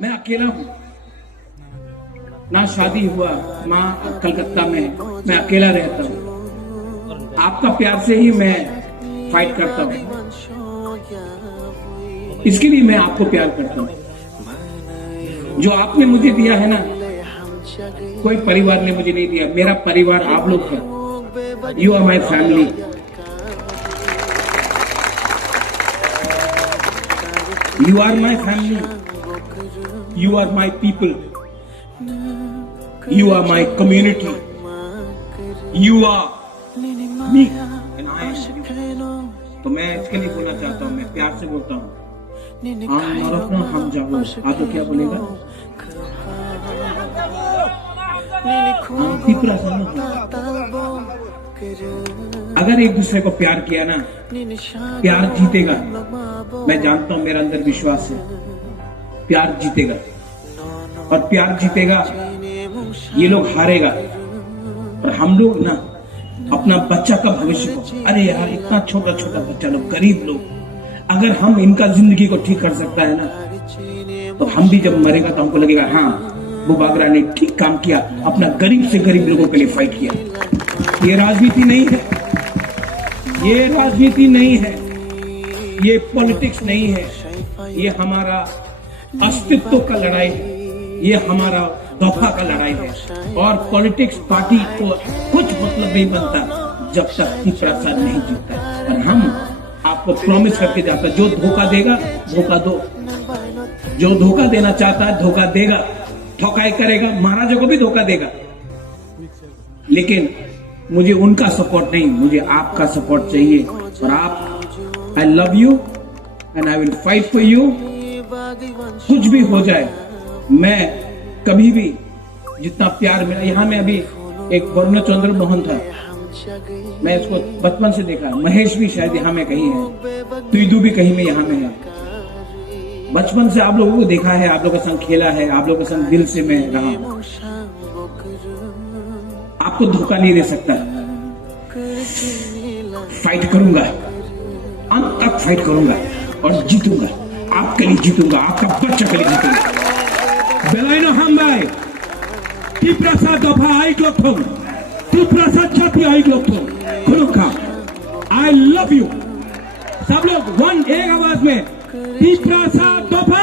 मैं अकेला हूँ, ना शादी हुआ, माँ कलकत्ता में, मैं अकेला रहता हूँ। आपका प्यार से ही मैं फाइट करता हूँ, इसके लिए मैं आपको प्यार करता हूँ। जो आपने मुझे दिया है ना, कोई परिवार ने मुझे नहीं दिया। मेरा परिवार आप लोग हैं। You are my family. You are my family. You are my people. You are my community. You are me and I am you. तो मैं इसके लिए बोलना चाहता हूँ, मैं प्यार से बोलता हूँ, हम जाओ। आप लोग क्या बोलेगा? अगर एक दूसरे को प्यार किया ना, प्यार जीतेगा। मैं जानता हूं, मेरा अंदर विश्वास है, प्यार जीतेगा। और प्यार जीतेगा, ये लोग हारेगा। और हम लोग ना अपना बच्चा का भविष्य को, अरे यार इतना छोटा छोटा बच्चा लोग, गरीब लोग, अगर हम इनका जिंदगी को ठीक कर सकता है ना, तो हम भी जब मरेगा तो हमको लगेगा हाँ वो बागरा ने ठीक काम किया, अपना गरीब से गरीब लोगों के लिए फाइट किया। ये राजनीति नहीं है, ये राजनीति नहीं है, ये पॉलिटिक्स नहीं है, ये हमारा अस्तित्व का लड़ाई है, ये हमारा दफा का लड़ाई है। और पॉलिटिक्स पार्टी को कुछ मतलब नहीं बनता जब तक कि प्रसाद नहीं जीतता। और हम आपको प्रॉमिस करके जाता, जो धोखा देगा धोखा दो, जो धोखा देना चाहता है धोखा देगा, ठोकाई करेगा, महाराजा को भी धोखा देगा। लेकिन मुझे उनका सपोर्ट नहीं, मुझे आपका सपोर्ट चाहिए। और आप, I love you and I will fight for you. कुछ भी हो जाए, मैं कभी भी, जितना प्यार मिला यहाँ में, अभी एक वरुण चंद्र मोहन था, मैं इसको बचपन से देखा। महेश भी शायद यहाँ में कहीं है, तुइदू भी कहीं में यहाँ में है। बचपन से आप लोगों को देखा है, आप लोगों के संग खेला है, आप लोगों के संग दिल से मैं रहा हूं। आपको धोखा नहीं दे सकता। फाइट करूंगा, अंत तक फाइट करूंगा और जीतूंगा। आपके लिए जीतूंगा, आपका बच्चा के लिए जीतूंगा। बेलाइनो हम भाई टीप्रसाद दफा आई ग्लोथम, टीप्रसाद छाती आई ग्लोथम, खुलुका। I love you. सब लोग वन, एक आवाज में टीप्रसाद दफा